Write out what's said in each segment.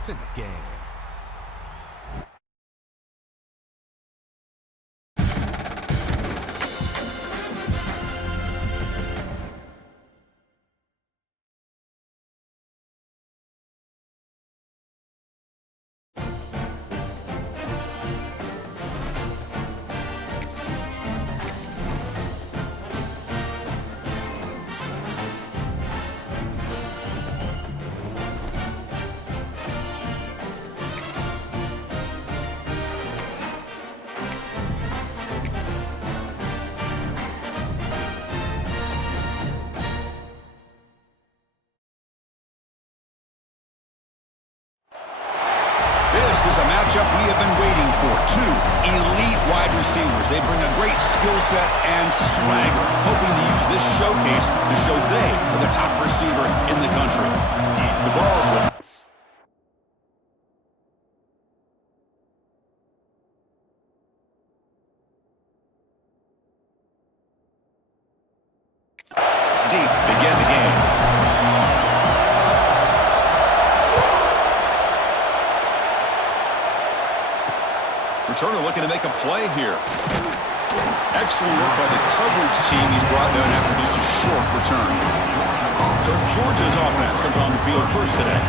It's in the game. This is a matchup we have been waiting for. Two elite wide receivers. They bring a great skill set and swagger, hoping to use this showcase to show they are the top receiver in the country. The ball's with it's deep. Begin the game. Returner looking to make a play here. Excellent work by the coverage team he's brought down after just a short return. So Georgia's offense comes on the field first today.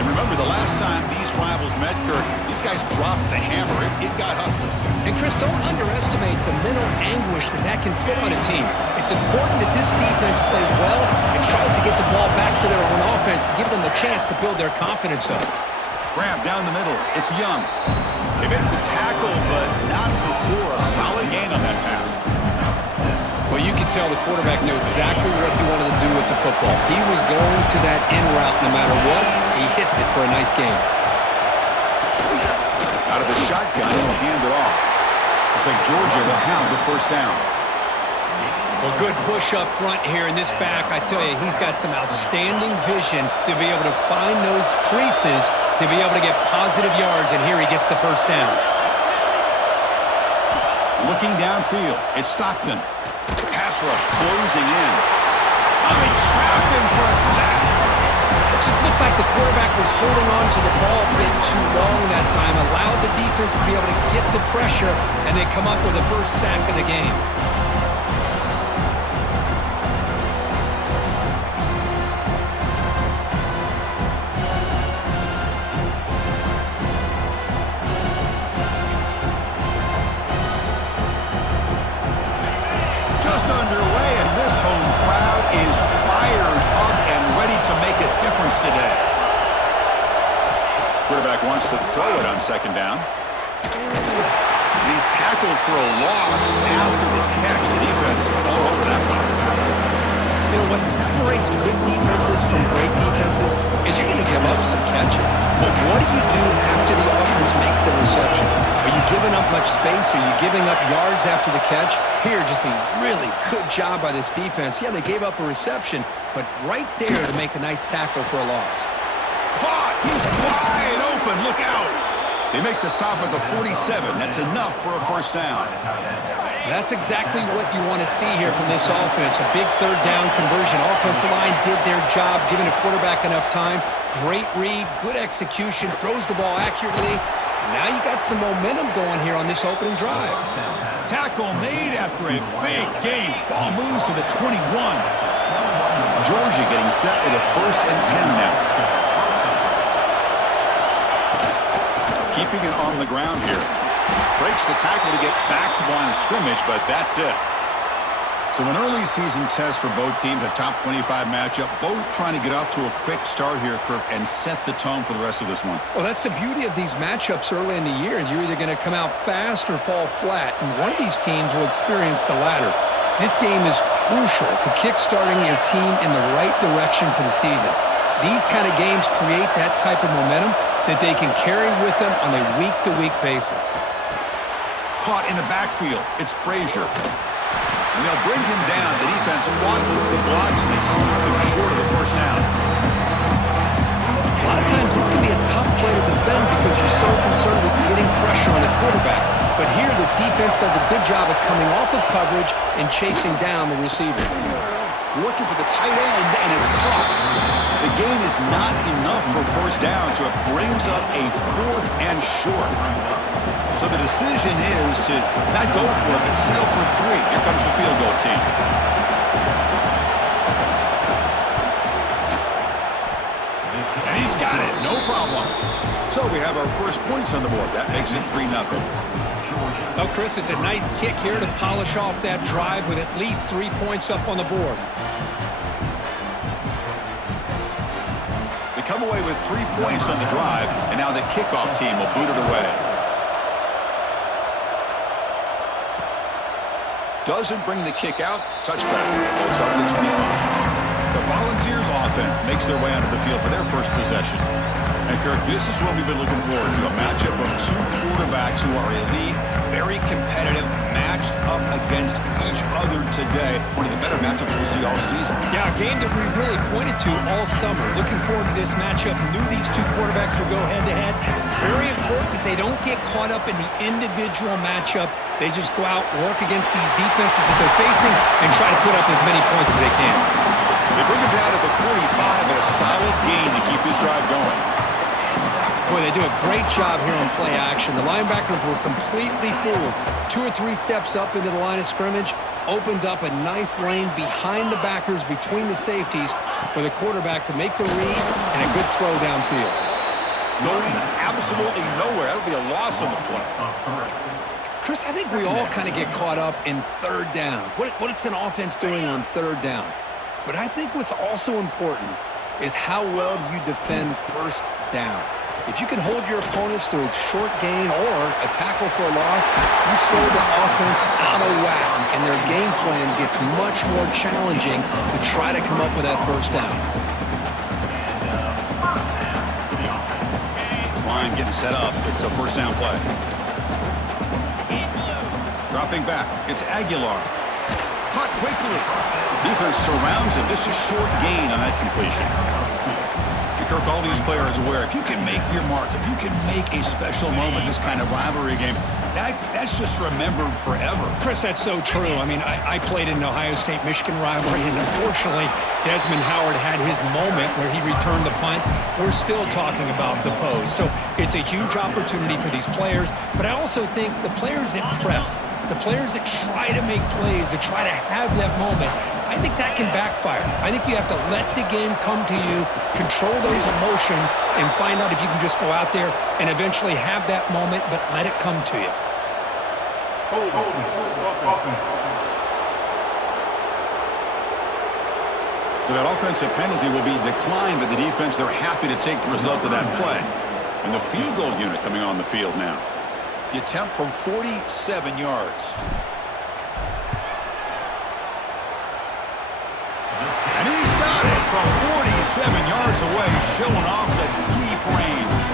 And remember, the last time these rivals met, Kirk, these guys dropped the hammer. It got ugly. And, Chris, don't underestimate the mental anguish that can put on a team. It's important that this defense plays well and tries to get the ball back to their own offense to give them a chance to build their confidence up. Grab down the middle. It's Young. They made the tackle, but not before a solid gain on that pass. Well, you can tell the quarterback knew exactly what he wanted to do with the football. He was going to that in route no matter what. He hits it for a nice gain. Out of the shotgun, and hand it off. Looks like Georgia will have the first down. Well, good push up front here in this back. I tell you, he's got some outstanding vision to be able to find those creases to be able to get positive yards, and here he gets the first down. Looking downfield, it's Stockton. Pass rush closing in. They trap him for a sack. It just looked like the quarterback was holding on to the ball a bit too long that time, allowed the defense to be able to get the pressure, and they come up with the first sack of the game. Underway, and this home crowd is fired up and ready to make a difference today. Quarterback wants to throw it on second down. And he's tackled for a loss after the catch. The defense all over that one. You know, what separates good defenses from great defenses is you're going to give up some catches. But what do you do after the offense makes the reception? Are you giving up much space? Are you giving up yards after the catch? Here, just a really good job by this defense. Yeah, they gave up a reception, but right there to make a nice tackle for a loss. Caught! He's wide open. Look out! They make the stop at the 47. That's enough for a first down. That's exactly what you want to see here from this offense. A big third down conversion. Offensive line did their job, giving a quarterback enough time. Great read, good execution, throws the ball accurately. And now you got some momentum going here on this opening drive. Tackle made after a big gain. Ball moves to the 21. Georgia getting set with a 1st and 10 now. Keeping it on the ground here. Breaks the tackle to get back to the line of scrimmage, but that's it. So an early season test for both teams, a top 25 matchup. Both trying to get off to a quick start here, Kirk, and set the tone for the rest of this one. Well, that's the beauty of these matchups early in the year. You're either going to come out fast or fall flat, and one of these teams will experience the latter. This game is crucial to kickstarting your team in the right direction for the season. These kind of games create that type of momentum that they can carry with them on a week-to-week basis. Caught in the backfield. It's Frazier. And they'll bring him down. The defense fought through the blocks, and they stop him short of the first down. A lot of times this can be a tough play to defend because you're so concerned with getting pressure on the quarterback. But here the defense does a good job of coming off of coverage and chasing down the receiver. looking for the tight end, and it's caught. The gain is not enough for first down, so it brings up a 4th and short. So the decision is to not go for it, but settle for 3. Here comes the field goal team. And he's got it, no problem. So we have our first points on the board. That makes it 3-0. Well, Chris, it's a nice kick here to polish off that drive with at least 3 points up on the board. They come away with 3 points on the drive, and now the kickoff team will boot it away. Doesn't bring the kick out. Touchback. They'll start at the 25. The Volunteers offense makes their way onto the field for their first possession. And, Kirk, this is what we've been looking forward to, a matchup of 2 quarterbacks who are elite, very competitive, matched up against each other today. One of the better matchups we'll see all season. Yeah, a game that we really pointed to all summer. Looking forward to this matchup. Knew these 2 quarterbacks would go head-to-head. Very important that they don't get caught up in the individual matchup. They just go out, work against these defenses that they're facing, and try to put up as many points as they can. They bring him down at the 45, and a solid gain to keep this drive going. Boy, they do a great job here on play action. The linebackers were completely fooled. 2 or 3 steps up into the line of scrimmage, opened up a nice lane behind the backers, between the safeties, for the quarterback to make the read and a good throw downfield. Going absolutely nowhere. That'll be a loss on the play. Chris, I think we all kind of get caught up in 3rd down. What's an offense doing on 3rd down? But I think what's also important is how well you defend 1st down. If you can hold your opponents to a short gain or a tackle for a loss, you throw the offense out of whack, and their game plan gets much more challenging to try to come up with that 1st down. This line getting set up. It's a 1st down play. Dropping back. It's Aguilar. Caught quickly. Defense surrounds him. Just a short gain on that completion. Kirk, all these players are aware, if you can make your mark, if you can make a special moment, this kind of rivalry game, that's just remembered forever. Chris, that's so true. I mean, I played in an Ohio State-Michigan rivalry, and unfortunately, Desmond Howard had his moment where he returned the punt. We're still talking about the pose. So it's a huge opportunity for these players, but I also think the players that press, the players that try to make plays, that try to have that moment, I think that can backfire. I think you have to let the game come to you, control those emotions, and find out if you can just go out there and eventually have that moment, but let it come to you. So that offensive penalty will be declined by the defense. They're happy to take the result of that play. And the field goal unit coming on the field now. The attempt from 47 yards. And he's got it from 47 yards away, showing off the deep range.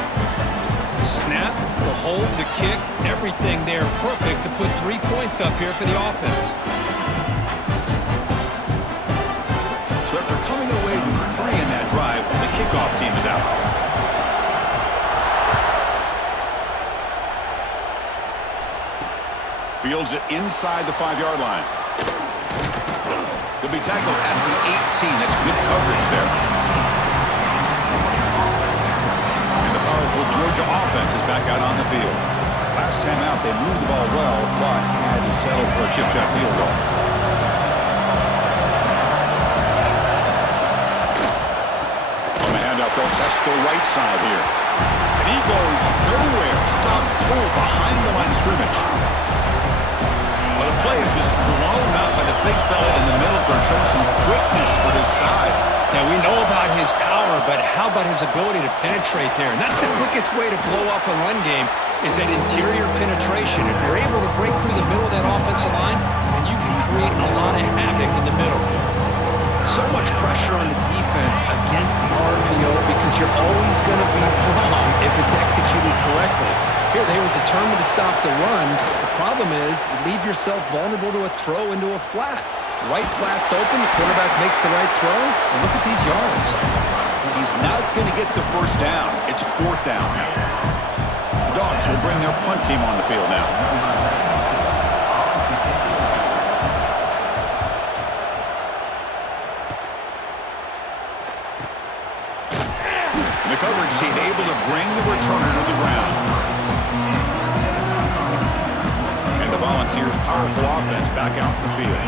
Snap, the hold, the kick, everything there perfect to put 3 points up here for the offense. So after coming away with 3 in that drive, the kickoff team is out. Fields it inside the 5-yard line. He'll be tackled at the 18. That's good coverage there. And the powerful Georgia offense is back out on the field. Last time out, they moved the ball well, but had to settle for a chip shot field goal. On the handoff, they'll test the right side here. And he goes nowhere. Stop cold behind the line of scrimmage. Well, the play is just blown up by the big fella in the middle for showing some quickness for his size. Now, we know about his power, but how about his ability to penetrate there? And that's the quickest way to blow up a run game is that interior penetration. If you're able to break through the middle of that offensive line, then you can create a lot of havoc in the middle. So much pressure on the defense against the RPO because you're always going to be wrong if it's executed correctly. Here, they were determined to stop the run. The problem is you leave yourself vulnerable to a throw into a flat. Right flat's open, the quarterback makes the right throw, and look at these yards. He's not going to get the first down. It's 4th down now. Dogs will bring their punt team on the field now. The coverage team able to bring the returner to the ground. And the Volunteers' powerful offense back out in the field.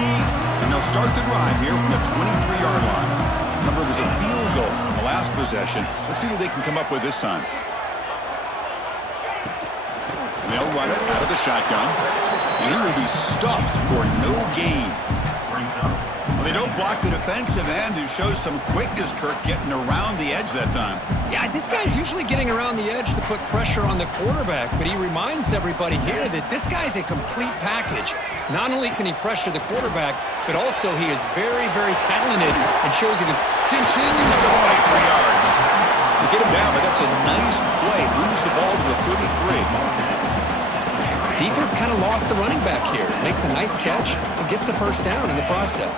And they'll start the drive here from the 23-yard line. Remember, it was a field goal in the last possession. Let's see what they can come up with this time. And they'll run it out of the shotgun. And he will be stuffed for no gain. Well, they don't block the defensive end, who shows some quickness, Kirk, getting around the edge that time. Yeah, this guy's usually getting around the edge to put pressure on the quarterback, but he reminds everybody here that this guy's a complete package. Not only can he pressure the quarterback, but also he is very, very talented and shows he Continues to fight for yards. They get him down, but that's a nice play. Moves the ball to the 33. Defense kind of lost the running back here. Makes a nice catch and gets the first down in the process.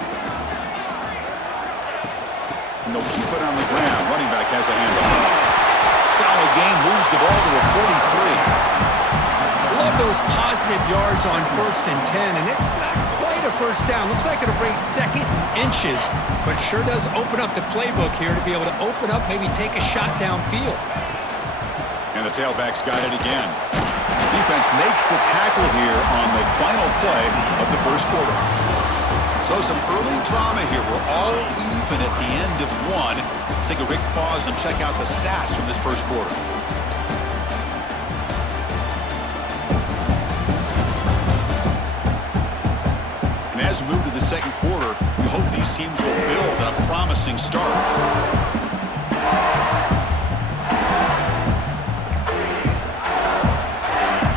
And they'll keep it on the ground. Running back has a handoff. Solid gain, moves the ball to the 43. Love those positive yards on 1st and 10, and it's not quite a first down. Looks like it'll bring second inches, but sure does open up the playbook here to be able to open up, maybe take a shot downfield. And the tailback's got it again. Defense makes the tackle here on the final play of the first quarter. So some early drama here. We're all even at the end of one. Let's take a quick pause and check out the stats from this first quarter. And as we move to the second quarter, we hope these teams will build on a promising start.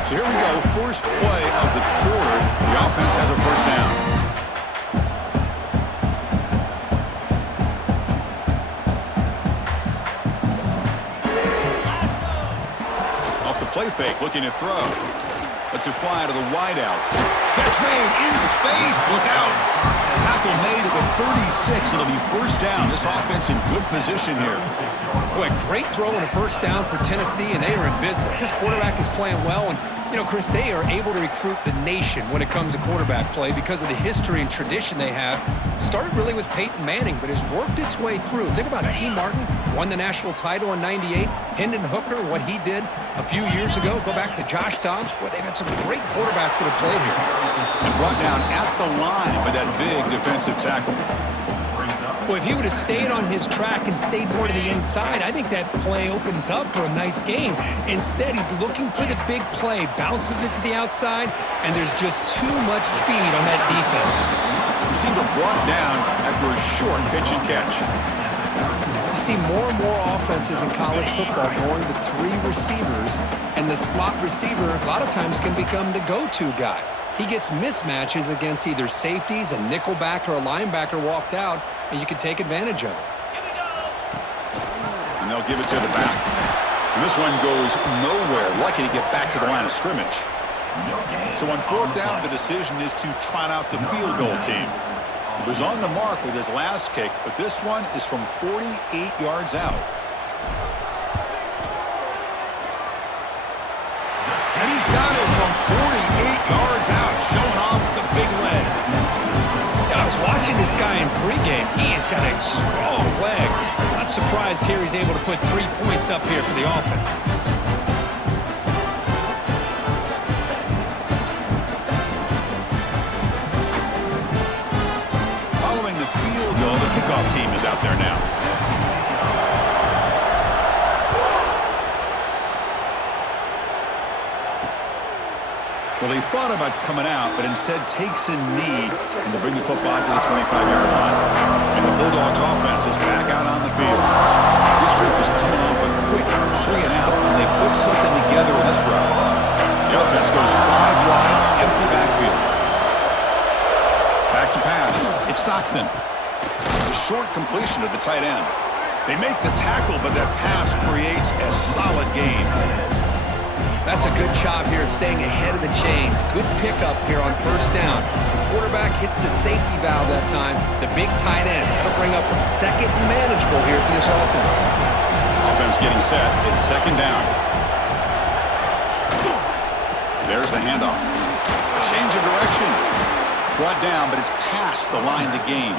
So here we go, first play of the quarter. The offense has a first down. Off the play fake, looking to throw. Lets it fly to the wideout. Catch made in space, look out. Tackle made at the 36. It'll be first down. This offense in good position here. Boy, great throw and a first down for Tennessee, and they are in business. This quarterback is playing well, and you know, Chris, they are able to recruit the nation when it comes to quarterback play because of the history and tradition they have. Started really with Peyton Manning, but has worked its way through. Think about T. Martin, won the national title in '98. Hendon Hooker, what he did a few years ago. Go back to Josh Dobbs. Boy, they've had some great quarterbacks that have played here. And brought down at the line by that big defensive tackle. Well, if he would have stayed on his track and stayed more to the inside, I think that play opens up for a nice game. Instead, he's looking for the big play, bounces it to the outside, and there's just too much speed on that defense. Receiver brought down after a short pitch and catch. You see more and more offenses in college football going to 3 receivers, and the slot receiver a lot of times can become the go-to guy. He gets mismatches against either safeties, a nickelback, or a linebacker walked out, and you can take advantage of it. And they'll give it to the back. And this one goes nowhere. Lucky to get back to the line of scrimmage. So on 4th down, the decision is to trot out the field goal team. He was on the mark with his last kick, but this one is from 48 yards out. And he's got it from 48 yards out, showing off the big leg. I was watching this guy in pregame. He has got a strong leg. Not surprised here he's able to put 3 points up here for the offense. Following the field goal, the kickoff team is out there now. Well, they thought about coming out, but instead takes a knee, and they'll bring the football to the 25-yard line. And the Bulldogs offense is back out on the field. This group is coming off a quick 3 and out, and they put something together in this round. The offense goes 5 wide, empty backfield. Back to pass. It's Stockton. The short completion of the tight end. They make the tackle, but that pass creates a solid gain. That's a good job here staying ahead of the chains. Good pickup here on 1st down. The quarterback hits the safety valve that time. The big tight end. That'll bring up a second and manageable here for this offense. Offense getting set. It's 2nd down. There's the handoff. A change of direction. Brought down, but it's past the line to gain.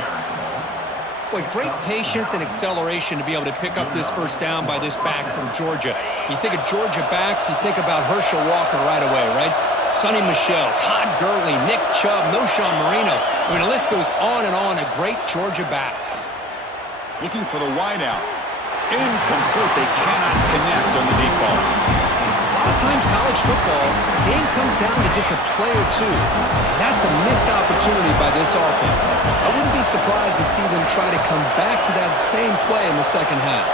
Boy, great patience and acceleration to be able to pick up this first down by this back from Georgia. You think of Georgia backs, you think about Herschel Walker right away, right? Sonny Michel, Todd Gurley, Nick Chubb, Knowshon Moreno. I mean, the list goes on and on of great Georgia backs. Looking for the wideout. Incomplete. They cannot connect on the deep ball. A lot of times college football, the game comes down to just a play or two. And that's a missed opportunity by this offense. I wouldn't be surprised to see them try to come back to that same play in the second half.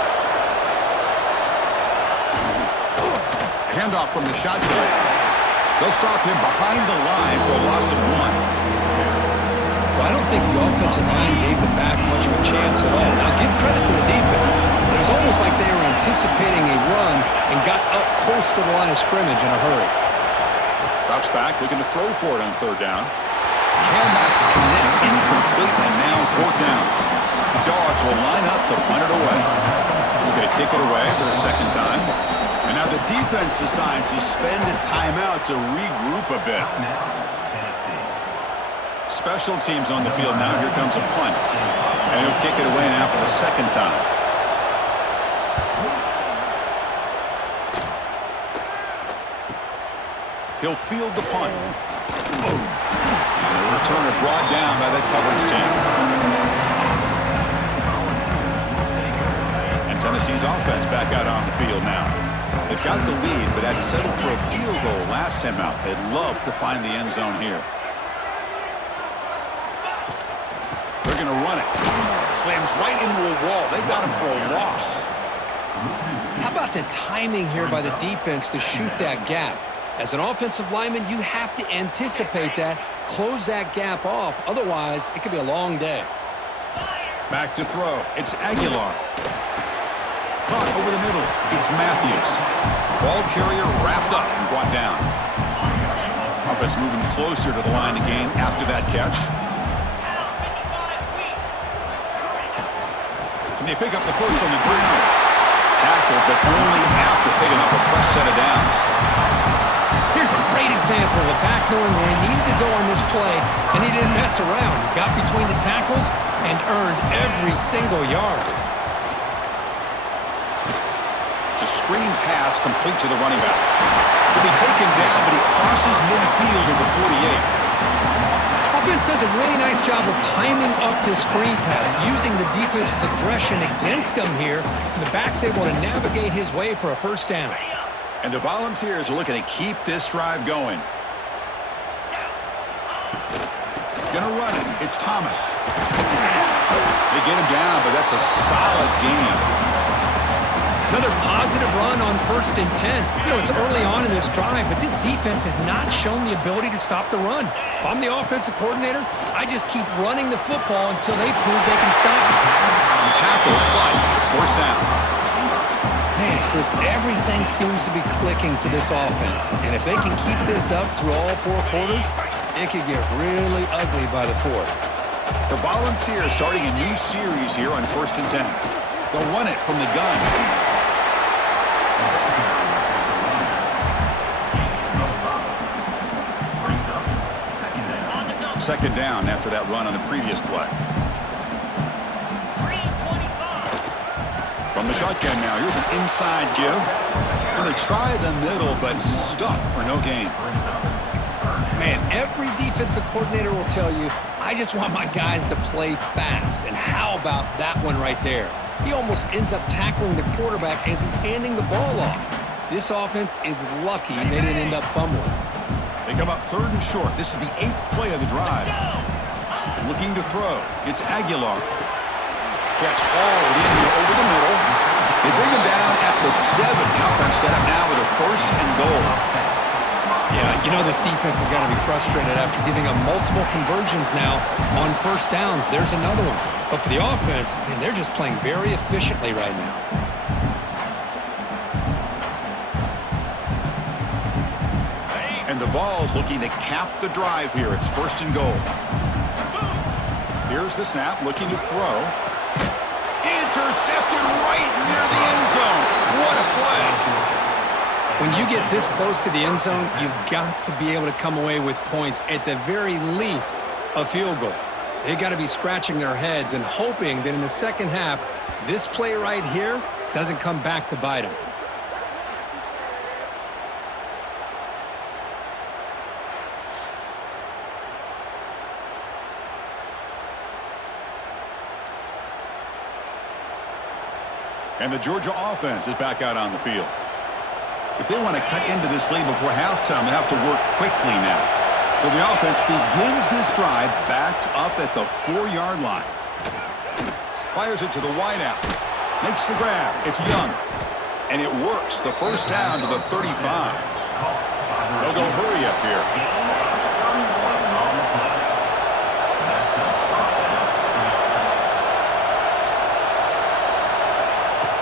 Handoff from the shotgun. They'll stop him behind the line for a loss of 1. Well, I don't think the offensive line gave the back much of a chance at all. Now, give credit to the defense. It was almost like they were anticipating a run and got up close to the line of scrimmage in a hurry. Drops back, looking to throw for it on third down. Cannot connect, incomplete, and now fourth down. The Dogs will line up to punt it away. Looking to kick it away for the second time. And now the defense decides to spend a timeout to regroup a bit. Special teams on the field now. Here comes a punt. And he'll kick it away now for the second time. He'll field the punt. And the returner brought down by that coverage team. And Tennessee's offense back out on the field now. They've got the lead, but had to settle for a field goal last time out. They'd love to find the end zone here. They're going to run it. Slams right into a wall. They got him for a loss. How about the timing here by the defense to shoot that gap? As an offensive lineman, you have to anticipate that, close that gap off. Otherwise, it could be a long day. Back to throw. It's Aguilar. Caught over the middle. It's Matthews. Ball carrier wrapped up and brought down. Offense moving closer to the line to gain after that catch. Can they pick up the first on the ground? Tackled, but only after picking up a fresh set of downs. Here's a great example of a back knowing where he needed to go on this play, and he didn't mess around. He got between the tackles and earned every single yard. It's a screen pass complete to the running back. He'll be taken down, but he crosses midfield of the 48. Offense does a really nice job of timing up this screen pass, using the defense's aggression against them here, and the back's able to navigate his way for a first down. And the Volunteers are looking to keep this drive going. Gonna run it. It's Thomas. They get him down, but that's a solid gain. Another positive run on 1st and 10. You know, it's early on in this drive, but this defense has not shown the ability to stop the run. If I'm the offensive coordinator, I just keep running the football until they prove they can stop it. Tackled, but first down. Man, Chris, everything seems to be clicking for this offense. And if they can keep this up through all 4 quarters, it could get really ugly by the 4th. The Volunteers starting a new series here on 1st and 10. They'll run it from the gun. Second down after that run on the previous play. From the shotgun now, here's an inside give. And they try the middle, but stuffed for no gain. Man, every defensive coordinator will tell you, I just want my guys to play fast. And how about that one right there? He almost ends up tackling the quarterback as he's handing the ball off. This offense is lucky they didn't end up fumbling. They come up 3rd and short. This is the 8th play of the drive. Looking to throw. It's Aguilar. Catch hauled in over the middle. They bring him down at the 7. The offense set up now with a 1st and goal. Yeah, you know this defense has got to be frustrated after giving up multiple conversions now on 1st downs. There's another one. But for the offense, man, they're just playing very efficiently right now. And the Vols looking to cap the drive here. It's 1st and goal. Here's the snap, looking to throw. Intercepted right near the end zone. What a play. When you get this close to the end zone, you've got to be able to come away with points, at the very least, a field goal. They got to be scratching their heads and hoping that in the second half, this play right here doesn't come back to bite them. And the Georgia offense is back out on the field. If they want to cut into this lead before halftime, they have to work quickly now. So the offense begins this drive backed up at the 4-yard line. Fires it to the wideout. Makes the grab. It's Young. And it works. The first down to the 35. They'll go hurry up here.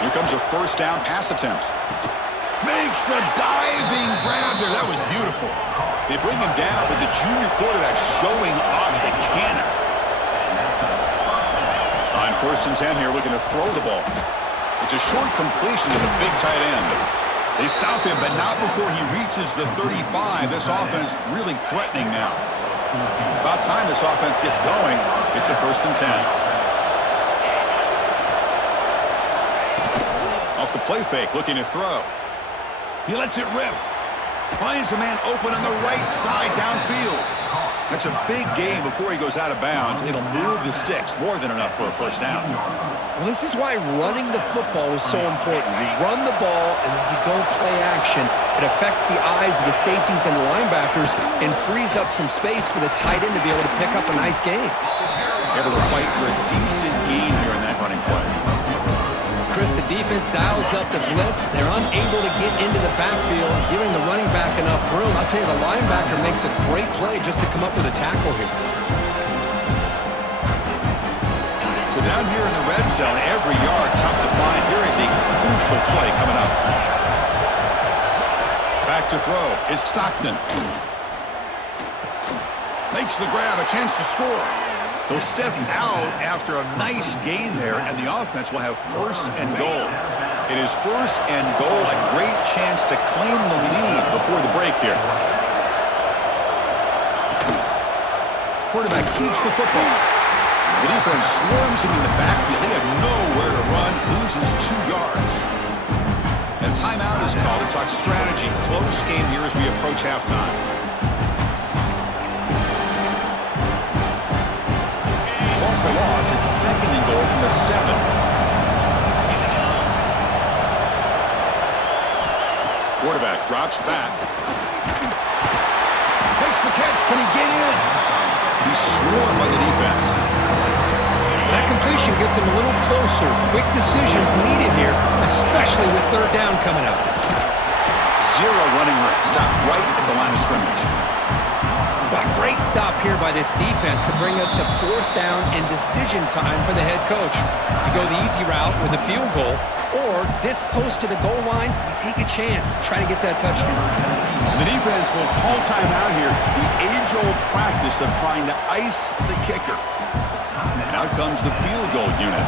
Here comes a first down pass attempt. Makes the diving grab there. That was beautiful. They bring him down, but the junior quarterback showing off the cannon. On 1st and 10 here, looking to throw the ball. It's a short completion to the big tight end. They stop him, but not before he reaches the 35. This offense really threatening now. About time this offense gets going. It's a 1st and 10. Off the play fake, looking to throw. He lets it rip. Finds a man open on the right side downfield. That's a big gain before he goes out of bounds. It'll move the sticks. More than enough for a first down. Well, this is why running the football is so important. You run the ball, and then you go play action. It affects the eyes of the safeties and linebackers and frees up some space for the tight end to be able to pick up a nice gain. Able to fight for a decent gain here in that running play. Chris, the defense dials up the blitz. They're unable to get into the backfield, giving the running back enough room. I'll tell you, the linebacker makes a great play just to come up with a tackle here. So down here in the red zone, every yard tough to find. Here is a crucial play coming up. Back to throw. It's Stockton. Makes the grab, a chance to score. They'll step out after a nice gain there, and the offense will have 1st and goal. It is 1st and goal, a great chance to claim the lead before the break here. Quarterback keeps the football. The defense swarms him in the backfield. They have nowhere to run, loses 2 yards. And timeout is called to talk strategy. Close game here as we approach halftime. Off the loss, it's 2nd and goal from the 7. Quarterback drops back. Makes the catch. Can he get in? He's swarmed by the defense. That completion gets him a little closer. Quick decisions needed here, especially with 3rd down coming up. 0 running room. Stop right at the line of scrimmage. A great stop here by this defense to bring us to 4th down and decision time for the head coach. You go the easy route with a field goal, or this close to the goal line, you take a chance. Try to get that touchdown. And the defense will call timeout here. The age-old practice of trying to ice the kicker. And out comes the field goal unit.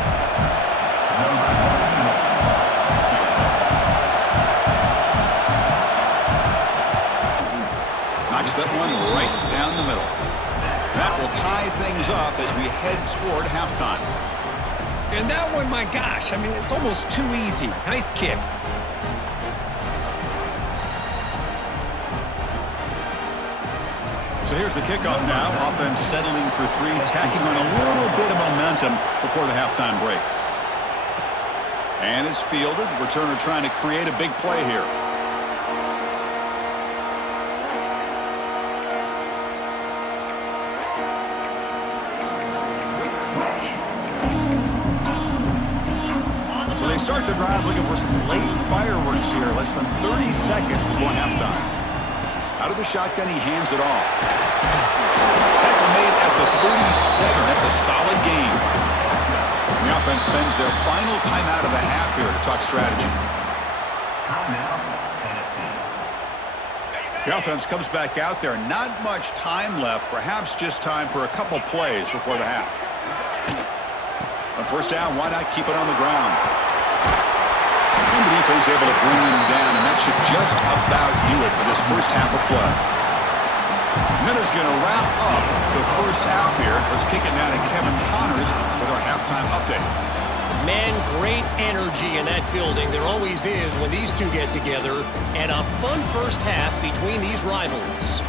Knocks that one right down the middle. That will tie things up as we head toward halftime. And that one, my gosh, I mean, it's almost too easy. Nice kick. So here's the kickoff now. Offense settling for 3, tacking on a little bit of momentum before the halftime break. And it's fielded. Returner trying to create a big play here. Start the drive looking for some late fireworks here. Less than 30 seconds before halftime. Out of the shotgun, he hands it off. Tackle made at the 37. That's a solid gain. The offense spends their final timeout of the half here to talk strategy. The offense comes back out there. Not much time left. Perhaps just time for a couple plays before the half. On 1st down, why not keep it on the ground? And the defense able to bring him down, and that should just about do it for this first half of play. Miller's going to wrap up the first half here. Let's kick it now to Kevin Connors with our halftime update. Man, great energy in that building. There always is when these two get together. And a fun first half between these rivals.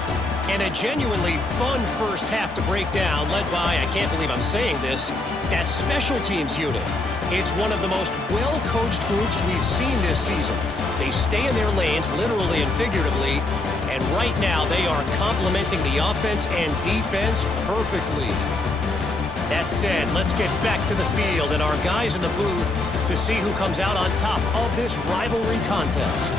And a genuinely fun first half to break down, led by, I can't believe I'm saying this, that special teams unit. It's one of the most well-coached groups we've seen this season. They stay in their lanes, literally and figuratively, and right now they are complementing the offense and defense perfectly. That said, let's get back to the field and our guys in the booth to see who comes out on top of this rivalry contest.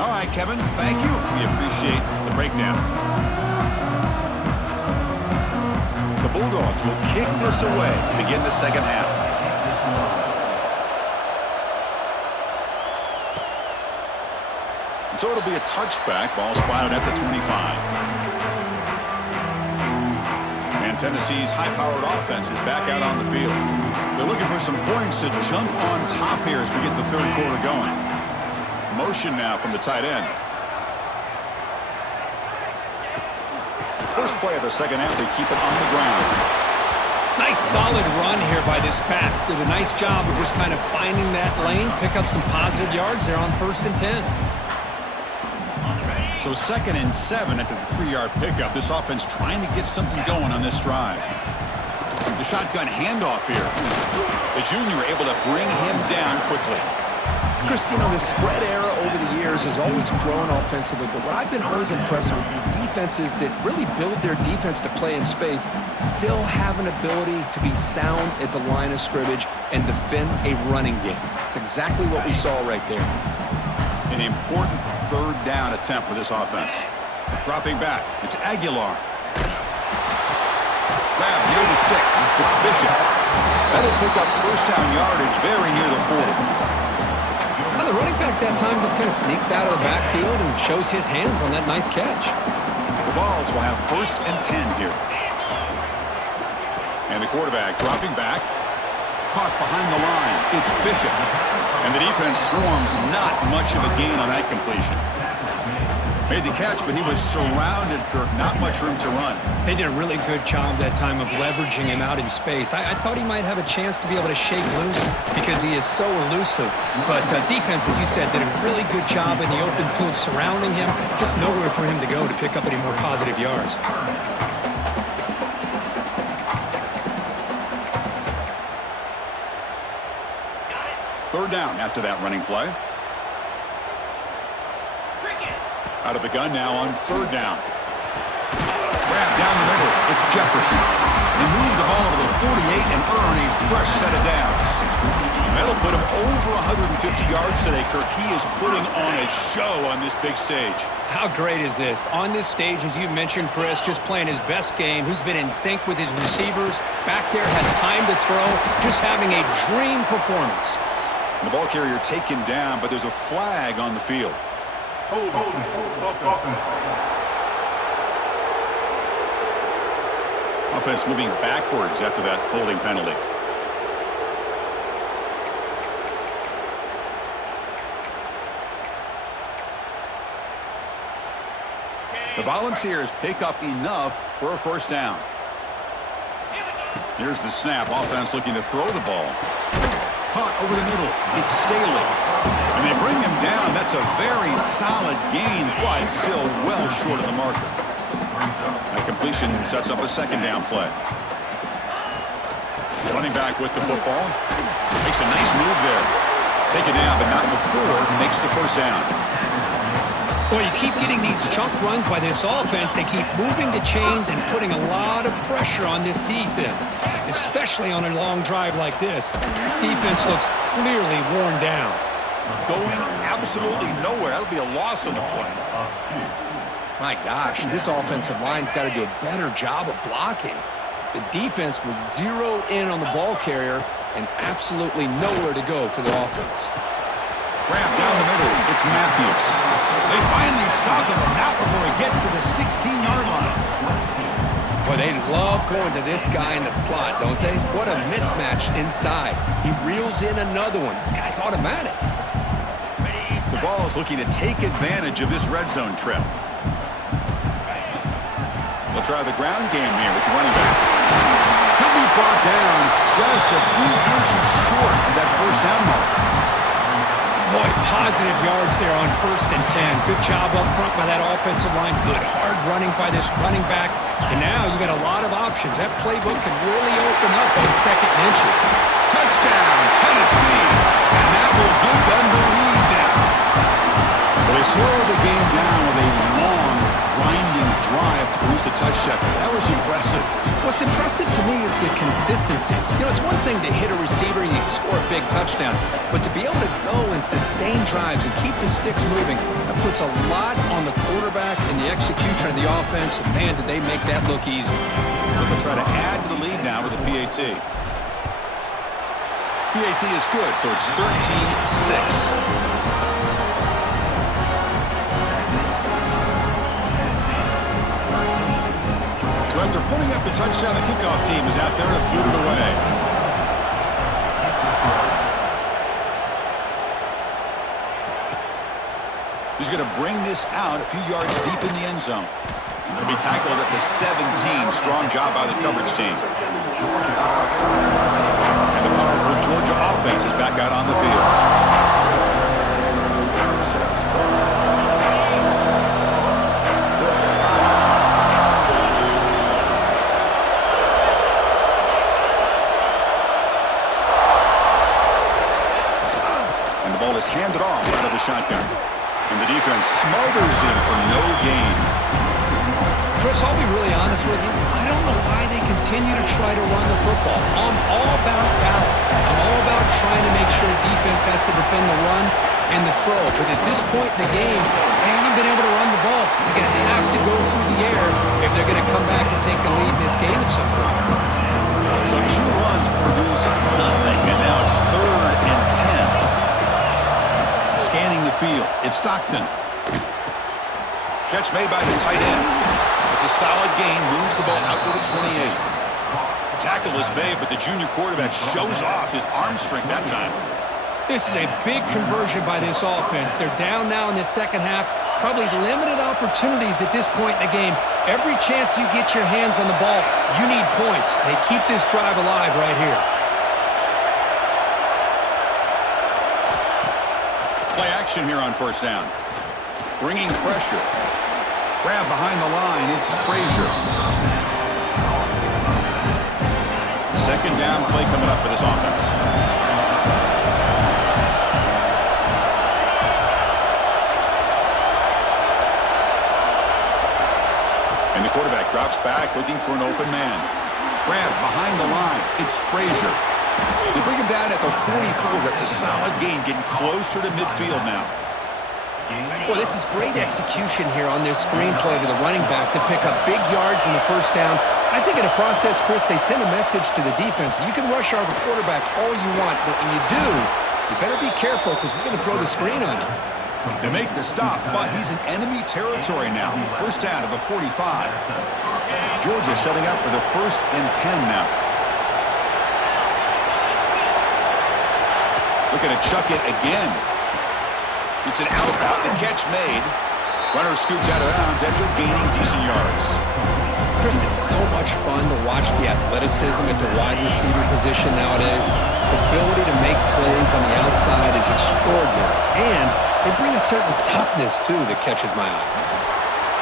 All right, Kevin, thank you. We appreciate the breakdown. The Bulldogs will kick this away to begin the second half. So it'll be a touchback, ball spotted at the 25. And Tennessee's high-powered offense is back out on the field. They're looking for some points to jump on top here as we get the third quarter going. Motion now from the tight end. First play of the second half, they keep it on the ground. Nice solid run here by this back. Did a nice job of just kind of finding that lane, pick up some positive yards there on 1st and 10. So 2nd and 7 after the 3-yard pickup. This offense trying to get something going on this drive. The shotgun handoff here. The junior able to bring him down quickly. Chris, you know, the spread era over the years has always grown offensively, but what I've been always impressed with defenses that really build their defense to play in space still have an ability to be sound at the line of scrimmage and defend a running game. It's exactly what we saw right there. An important third down attempt for this offense. Dropping back, it's Aguilar. Grab near the sticks, it's Bishop. That'll pick up first down yardage very near the 40. Well, the running back that time just kind of sneaks out of the backfield and shows his hands on that nice catch. The Vols will have 1st and 10 here. And the quarterback dropping back. Caught behind the line. It's Bishop. And the defense swarms, not much of a gain on that completion. Made the catch, but he was surrounded, Kirk. Not much room to run. They did a really good job that time of leveraging him out in space. I thought he might have a chance to be able to shake loose because he is so elusive. But defense, as you said, did a really good job in the open field surrounding him. Just nowhere for him to go to pick up any more positive yards. Third down after that running play. Out of the gun now on 3rd down. Grab down the middle. It's Jefferson. They move the ball to the 48 and earn a fresh set of downs. That'll put him over 150 yards today, Kirk. He is putting on a show on this big stage. How great is this? On this stage, as you mentioned, Chris, just playing his best game. He's been in sync with his receivers. Back there, has time to throw. Just having a dream performance. The ball carrier taken down, but there's a flag on the field. Offense moving backwards after that holding penalty. The Volunteers pick up enough for a first down. Here's the snap. Offense looking to throw the ball. Caught over the middle. It's Staley. And they bring him down. That's a very solid gain, but still well short of the marker. That completion sets up a 2nd down play. Running back with the football. Makes a nice move there. Taken down, but not before makes the first down. Well, you keep getting these chunk runs by this offense. They keep moving the chains and putting a lot of pressure on this defense, especially on a long drive like this. This defense looks clearly worn down. Going absolutely nowhere. That'll be a loss on the play. My gosh, this offensive line's got to do a better job of blocking. The defense was zeroed in on the ball carrier and absolutely nowhere to go for the offense. Grab down the middle. It's Matthews. They finally stop him, but not before he gets to the 16-yard line. Boy, they love going to this guy in the slot, don't they? What a mismatch inside. He reels in another one. This guy's automatic. The ball is looking to take advantage of this red zone trip. They'll try the ground game here with the running back. He'll be brought down just a few inches short of that first down marker. Boy, positive yards there on 1st and 10. Good job up front by that offensive line. Good hard running by this running back. And now you got a lot of options. That playbook can really open up on 2nd and inches. Touchdown, Tennessee. And that will give them the lead now. Well, they slow the game down with a long, grinding drive to produce a touchdown. That was impressive. What's impressive to me is the consistency. You know, it's one thing to hit a receiver and you can score a big touchdown, but to be able to go and sustain drives and keep the sticks moving, that puts a lot on the quarterback and the execution of the offense. And man, did they make that look easy. So they'll try to add to the lead now with a PAT. PAT is good, so it's 13-6. So after putting up the touchdown, the kickoff team is out there to boot it away. He's going to bring this out a few yards deep in the end zone. He'll be tackled at the 17. Strong job by the coverage team. And the powerful Georgia offense is back out on the field. Is handed off out of the shotgun. And the defense smothers him for no gain. Chris, I'll be really honest with you. I don't know why they continue to try to run the football. I'm all about balance. I'm all about trying to make sure the defense has to defend the run and the throw. But at this point in the game, they haven't been able to run the ball. They're going to have to go through the air if they're going to come back and take the lead in this game at some point. So 2 runs produce nothing, and now it's 3rd and 10. Scanning the field, it's Stockton. Catch made by the tight end. It's a solid gain, moves the ball out to the 28. Tackle is made, but the junior quarterback shows off his arm strength that time. This is a big conversion by this offense. They're down now in the second half. Probably limited opportunities at this point in the game. Every chance you get your hands on the ball, you need points. They keep this drive alive right here. Play action here on 1st down. Bringing pressure. Grab behind the line. It's Frazier. 2nd down play coming up for this offense. And the quarterback drops back looking for an open man. Grab behind the line. It's Frazier. They bring him down at the 44. That's a solid gain, getting closer to midfield now. Boy, this is great execution here on this screenplay to the running back to pick up big yards in the 1st down. I think in the process, Chris, they send a message to the defense. You can rush our quarterback all you want, but when you do, you better be careful because we're going to throw the screen on him. They make the stop, but he's in enemy territory now. 1st down to the 45. Georgia setting up for the 1st and 10 now. Looking to chuck it again. It's an out route. The catch made. Runner scoots out of bounds after gaining decent yards. Chris, it's so much fun to watch the athleticism at the wide receiver position nowadays. The ability to make plays on the outside is extraordinary. And they bring a certain toughness, too, that catches my eye.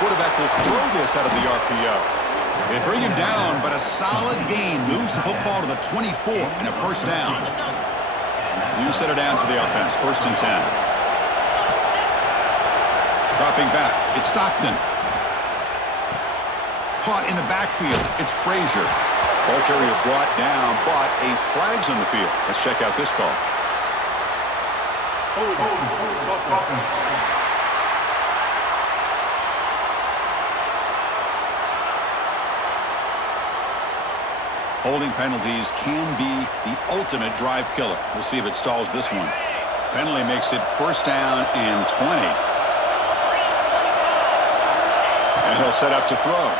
Quarterback will throw this out of the RPO. They bring him down, but a solid gain moves the football to the 24 and a 1st down. New center downs for the offense. 1st and 10. Dropping back. It's Stockton. Caught in the backfield. It's Frazier. Ball carrier brought down, but a flag's on the field. Let's check out this call. Holding penalties can be the ultimate drive killer. We'll see if it stalls this one. Penalty makes it 1st down and 20. And he'll set up to throw.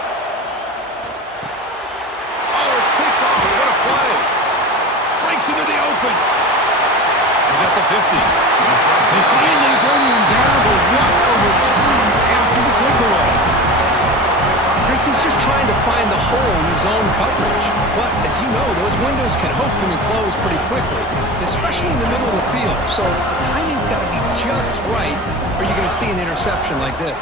into the open. He's at the 50. They finally bring him down, but what a return after the takeaway. Chris, he's just trying to find the hole in his own coverage. But, as you know, those windows can open and close pretty quickly, especially in the middle of the field. So the timing's got to be just right, or you're going to see an interception like this.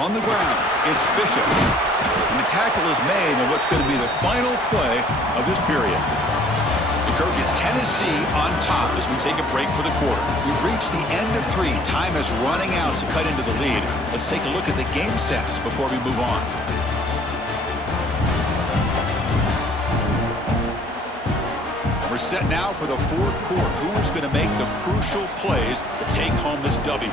On the ground, it's Bishop. And the tackle is made on what's going to be the final play of this period. Kirk, it's Tennessee on top as we take a break for the quarter. We've reached the end of 3. Time is running out to cut into the lead. Let's take a look at the game sets before we move on. We're set now for the fourth quarter. Who's going to make the crucial plays to take home this W?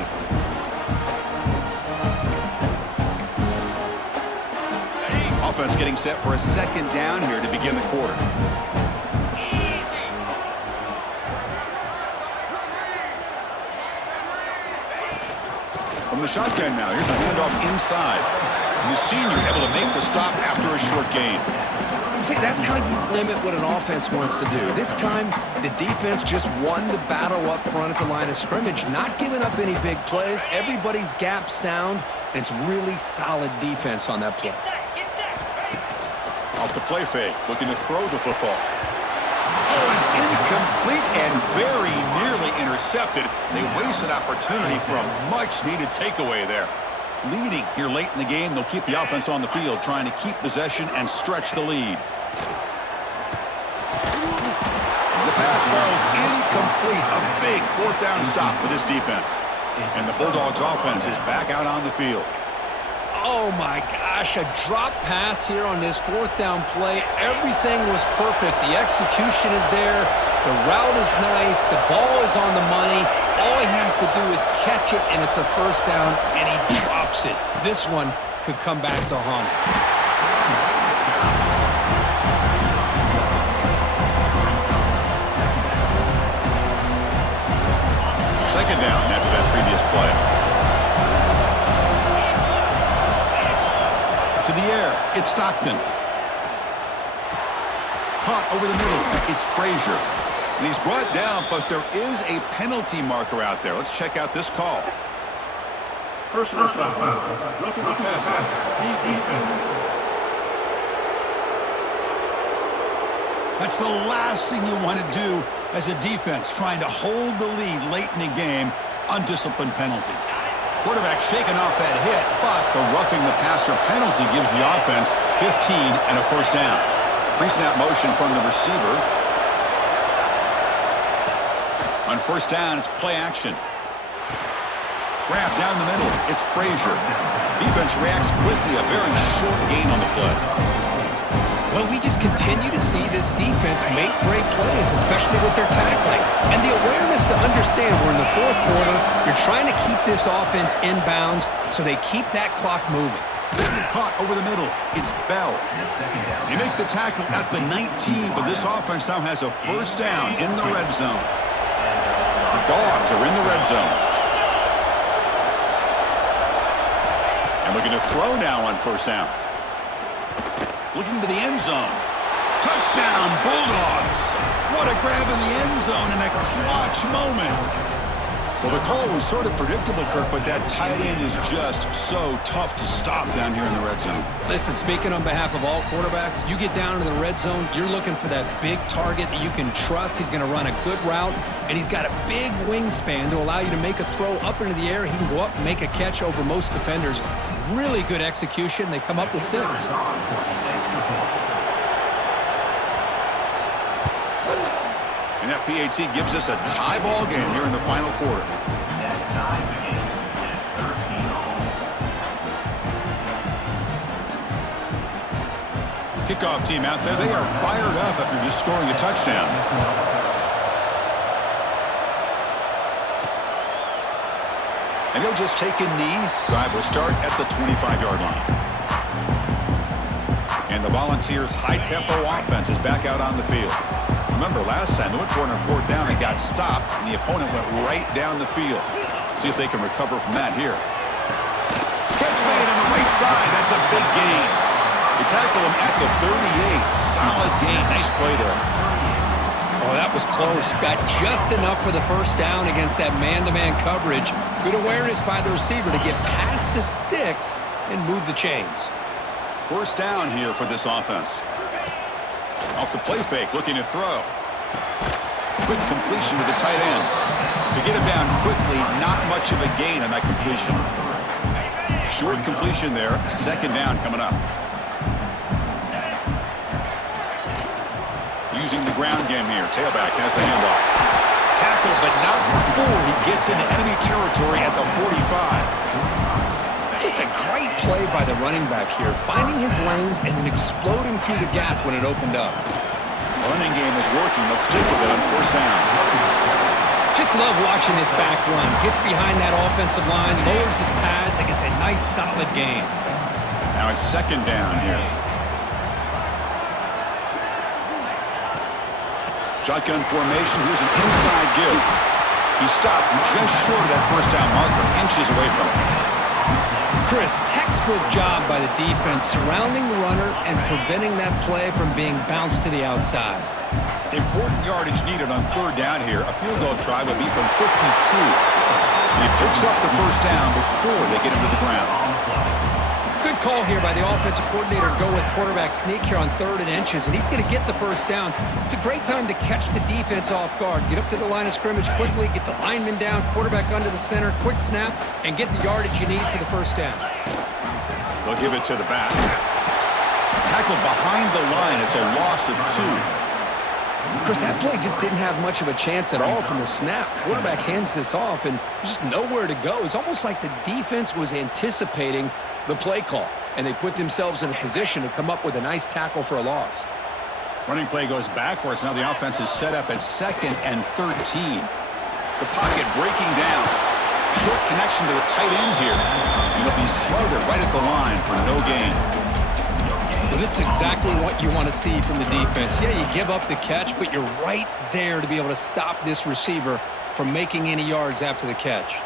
Offense getting set for a second down here to begin the quarter. From the shotgun now, here's a handoff inside. And the senior able to make the stop after a short gain. See, that's how you limit what an offense wants to do. This time, the defense just won the battle up front at the line of scrimmage, not giving up any big plays. Everybody's gap sound, and it's really solid defense on that play. Off the play fake, looking to throw the football. Oh, it's incomplete and very nearly intercepted. They wasted opportunity for a much-needed takeaway there. Leading here late in the game, they'll keep the offense on the field, trying to keep possession and stretch the lead. The pass ball's incomplete. A big fourth down stop for this defense. And the Bulldogs offense is back out on the field. Oh my gosh, a drop pass here on this fourth down play. Everything was perfect. The execution is there. The route is nice. The ball is on the money. All he has to do is catch it, and it's a first down, and he drops it. This one could come back to haunt him. Second down after that previous play. To the air, it's Stockton. Caught over the middle, it's Frazier. And he's brought down, but there is a penalty marker out there. Let's check out this call. Personal foul. Roughing the passer. That's the last thing you want to do as a defense, trying to hold the lead late in the game. Undisciplined penalty. Quarterback shaking off that hit, but the roughing the passer penalty gives the offense 15 and a first down. Pre-snap motion from the receiver. On first down, it's play action. Grab down the middle, it's Frazier. Defense reacts quickly, a very short gain on the play. Well, we just continue to see this defense make great plays, especially with their tackling. And the awareness to understand we're in the fourth quarter, you're trying to keep this offense in bounds so they keep that clock moving. Caught over the middle, it's Bell. They make the tackle at the 19, but this offense now has a first down in the red zone. The Dogs are in the red zone. And looking to throw now on first down. Looking to the end zone. Touchdown, Bulldogs. What a grab in the end zone in a clutch moment. Well, the call was sort of predictable, Kirk, but that tight end is just so tough to stop down here in the red zone. Listen, speaking on behalf of all quarterbacks, you get down into the red zone, you're looking for that big target that you can trust. He's going to run a good route, and he's got a big wingspan to allow you to make a throw up into the air. He can go up and make a catch over most defenders. Really good execution. They come up with 6. And that PAT gives us a tie ball game here in the final quarter. Kickoff team out there. They are fired up after just scoring a touchdown. And he'll just take a knee. Drive will start at the 25-yard line. And the Volunteers' high-tempo offense is back out on the field. Remember, last time they went for it on fourth down and got stopped, and the opponent went right down the field. See if they can recover from that here. Catch made on the right side. That's a big gain. They tackle him at the 38. Solid gain. Nice play there. Oh, that was close. Got just enough for the first down against that man-to-man coverage. Good awareness by the receiver to get past the sticks and move the chains. First down here for this offense. Off the play fake, looking to throw. Quick completion to the tight end. To get him down quickly, not much of a gain on that completion. Short completion there. Second down coming up. Using the ground game here. Tailback has the handoff. Tackle, but not before he gets into enemy territory at the 45. Just a great play by the running back here, finding his lanes and then exploding through the gap when it opened up. Running game is working. They'll stick with it on first down. Just love watching this back run. Gets behind that offensive line, lowers his pads, and gets a nice solid gain. Now it's second down here. Shotgun formation. Here's an inside give. He stopped just short of that first down marker, inches away from it. Chris, textbook job by the defense surrounding the runner and preventing that play from being bounced to the outside. Important yardage needed on third down here. A field goal try would be from 52. And he picks up the first down before they get him to the ground. Good call here by the offensive coordinator. Go with quarterback sneak here on 3rd and inches, and he's going to get the first down. It's a great time to catch the defense off guard. Get up to the line of scrimmage quickly, get the lineman down, quarterback under the center, quick snap, and get the yardage you need for the first down. They'll give it to the back. Tackled behind the line. It's a loss of 2. Chris, that play just didn't have much of a chance at all from the snap. Quarterback hands this off, and just nowhere to go. It's almost like the defense was anticipating the play call, and they put themselves in a position to come up with a nice tackle for a loss. Running play goes backwards. Now the offense is set up at 2nd and 13. The pocket breaking down. Short connection to the tight end here. And they'll be smothered right at the line for no gain. Well, this is exactly what you want to see from the defense. Yeah, you give up the catch, but you're right there to be able to stop this receiver from making any yards after the catch.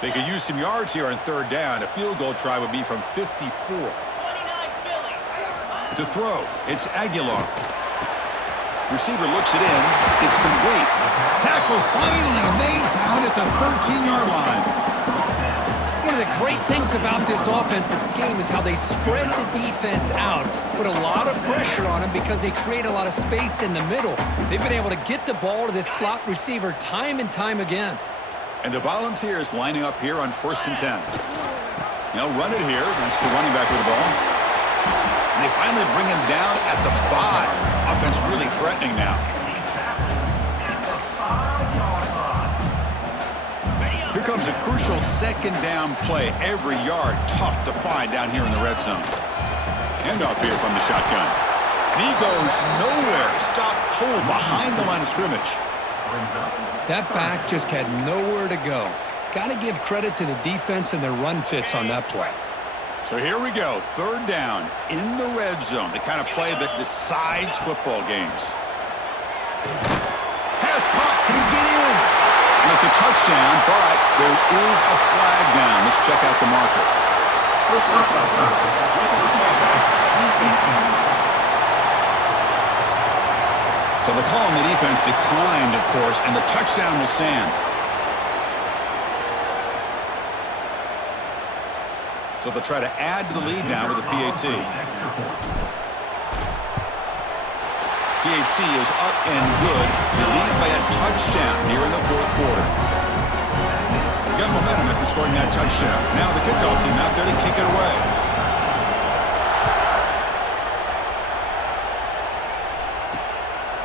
They could use some yards here on third down. A field goal try would be from 54. To throw, it's Aguilar. Receiver looks it in. It's complete. Tackle finally made down at the 13-yard line. One of the great things about this offensive scheme is how they spread the defense out, put a lot of pressure on them because they create a lot of space in the middle. They've been able to get the ball to this slot receiver time and time again. And the Volunteers lining up here on 1st and 10. They'll run it here. That's the running back with the ball. And they finally bring him down at the 5. Offense really threatening now. Here comes a crucial second down play. Every yard tough to find down here in the red zone. Handoff here from the shotgun. And he goes nowhere. Stop cold behind the line of scrimmage. That back just had nowhere to go. Got to give credit to the defense and their run fits on that play. So here we go, third down in the red zone, the kind of play that decides football games. Pass caught, can he get in? And it's a touchdown, but there is a flag down. Let's check out the marker. So the call on the defense declined, of course, and the touchdown will stand. So they'll try to add to the lead now with the PAT. PAT is up and good. They lead by a touchdown here in the 4th quarter. They got momentum after scoring that touchdown. Now the kickoff team out there to kick it away.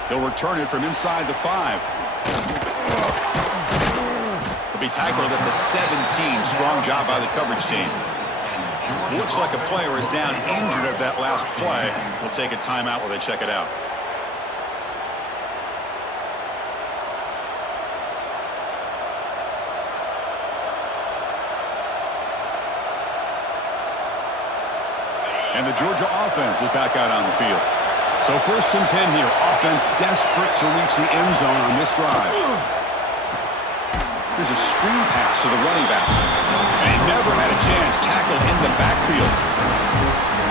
They'll return it from inside the 5. They'll be tackled at the 17. Strong job by the coverage team. Looks like a player is down injured at that last play. We'll take a timeout while they check it out. And the Georgia offense is back out on the field. So 1st and 10 here. Offense desperate to reach the end zone on this drive. Here's a screen pass to the running back. And he never had a chance. Tackled in the backfield.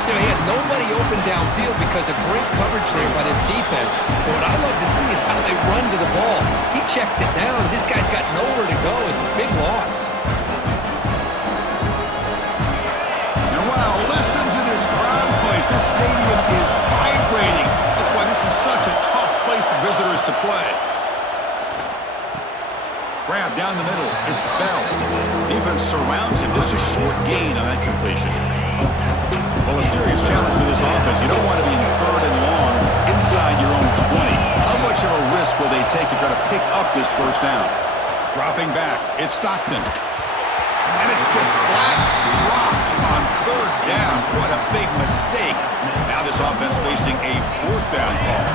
You know, he had nobody open downfield because of great coverage there by this defense. But what I love to see is how they run to the ball. He checks it down, and this guy's got nowhere to go. It's a big loss. And wow, listen to this crowd noise. This stadium is vibrating. That's why this is such a tough place for visitors to play. Grab down the middle. It's Bell. Defense surrounds him. Just a short gain on that completion. Well, a serious challenge for this offense. You don't want to be in 3rd and long inside your own 20. How much of a risk will they take to try to pick up this 1st down? Dropping back. It's Stockton. And it's just flat dropped on 3rd down. What a big mistake. Now this offense facing a 4th down call.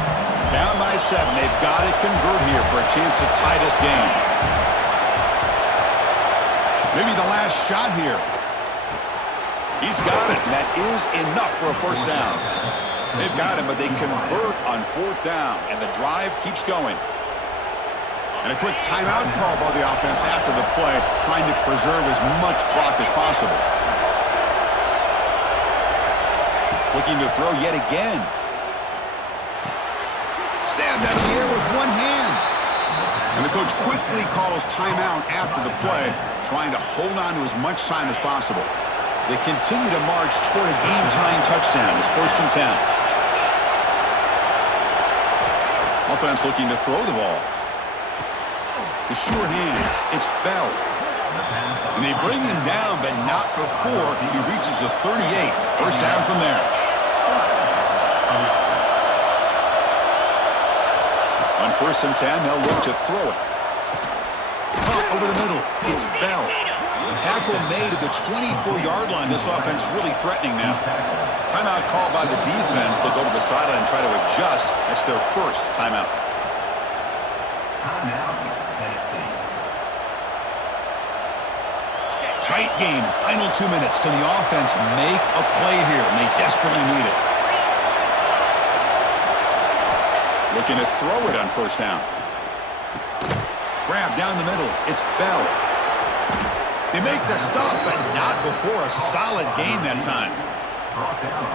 Down by 7. They've got to convert here for a chance to tie this game. Maybe the last shot here. He's got it. That is enough for a 1st down. They've got him, but they convert on 4th down, and the drive keeps going. And a quick timeout call by the offense after the play, trying to preserve as much clock as possible. Looking to throw yet again. Stabbed out of the air with one hand. And the coach quickly calls timeout after the play, trying to hold on to as much time as possible. They continue to march toward a game-tying touchdown. It's 1st and 10. Offense looking to throw the ball. The sure hands. It's Bell. And they bring him down, but not before he reaches the 38. 1st down from there. On 1st and 10, they'll look to throw it. Over the middle. It's Bell. Tackle made at the 24-yard line. This offense really threatening now. Timeout called by the defense. They'll go to the sideline and try to adjust. That's their 1st timeout. Tight game. Final 2 minutes. Can the offense make a play here? And they desperately need it. Looking to throw it on 1st down. Grab down the middle. It's Bell. They make the stop, but not before a solid gain that time.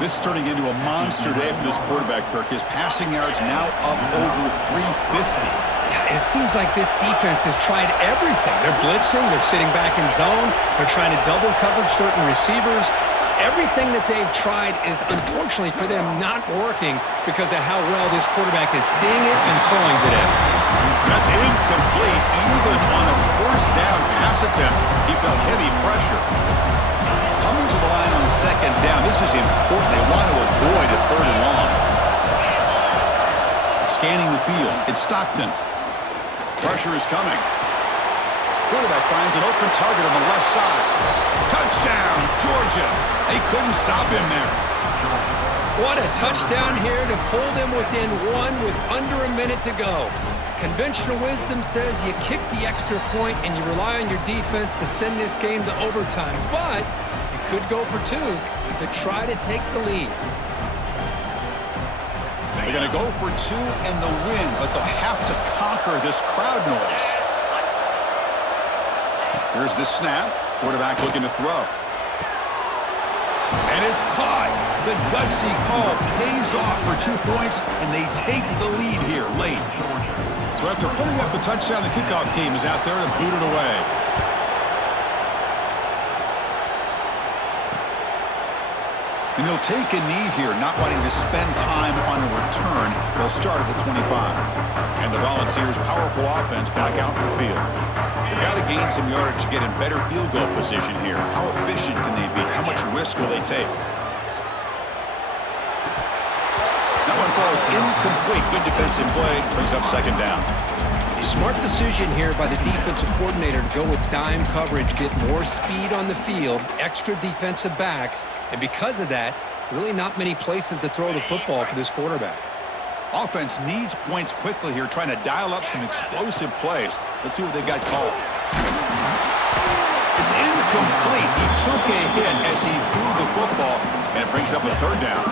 This is turning into a monster day for this quarterback, Kirk. His passing yards now up over 350. Yeah, and it seems like this defense has tried everything. They're blitzing, they're sitting back in zone, they're trying to double coverage certain receivers. Everything that they've tried is, unfortunately for them, not working because of how well this quarterback is seeing it and throwing today. That's incomplete. Even on a 1st down pass attempt, he felt heavy pressure. Coming to the line on 2nd down, this is important. They want to avoid a 3rd and long. Scanning the field, it's Stockton. Pressure is coming. Quarterback finds an open target on the left side. Touchdown, Georgia. They couldn't stop him there. What a touchdown here to pull them within 1 with under a minute to go. Conventional wisdom says you kick the extra point and you rely on your defense to send this game to overtime. But you could go for 2 to try to take the lead. They're going to go for 2 and the win, but they'll have to conquer this crowd noise. Here's the snap. Quarterback looking to throw. And it's caught. The gutsy call pays off for 2 points, and they take the lead here late. So after putting up a touchdown, the kickoff team is out there to boot it away. And he'll take a knee here, not wanting to spend time on a return. They'll start at the 25. And the Volunteers' powerful offense back out in the field. They've got to gain some yardage to get in better field goal position here. How efficient can they be? How much risk will they take? That one falls incomplete. Good defensive play. Brings up 2nd down. Smart decision here by the defensive coordinator to go with dime coverage, get more speed on the field, extra defensive backs, and because of that, really not many places to throw the football for this quarterback. Offense needs points quickly here, trying to dial up some explosive plays. Let's see what they've got called. It's incomplete. He took a hit as he threw the football, and it brings up a 3rd down.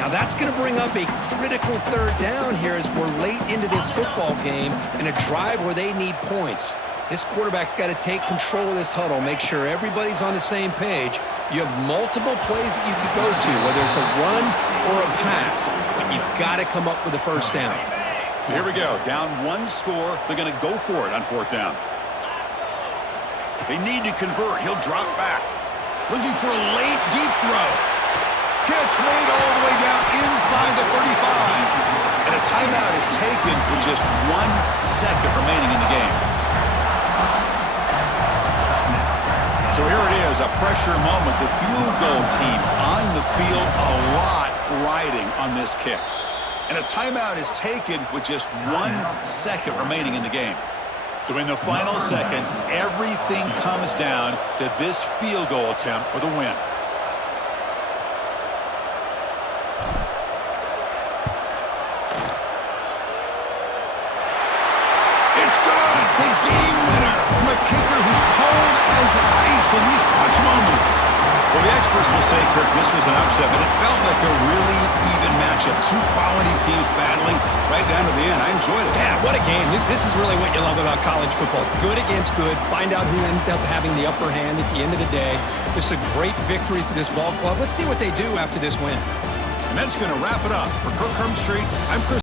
Now that's going to bring up a critical third down here as we're late into this football game in a drive where they need points. This quarterback's got to take control of this huddle, make sure everybody's on the same page. You have multiple plays that you could go to, whether it's a run or a pass, but you've got to come up with a first down. So here we go. Down one score. They're going to go for it on fourth down. They need to convert. He'll drop back. Looking for a late, deep throw. Catch made all the way down inside the 35. And a timeout is taken with just 1 second remaining in the game. So here it is, a pressure moment. The field goal team on the field, a lot riding on this kick. And a timeout is taken with just 1 second remaining in the game. So in the final seconds, everything comes down to this field goal attempt for the win. It's good! The game winner from a kicker who's cold as ice in these clutch moments. Well, the experts will say, Kirk, this was an upset, but it felt like a really even matchup. Two quality teams battling right down to the end. I enjoyed it. Yeah, what a game. This is really what you love about college football. Good against good. Find out who ends up having the upper hand at the end of the day. This is a great victory for this ball club. Let's see what they do after this win. And that's going to wrap it up. For Kirk Herbstreit, I'm Chris.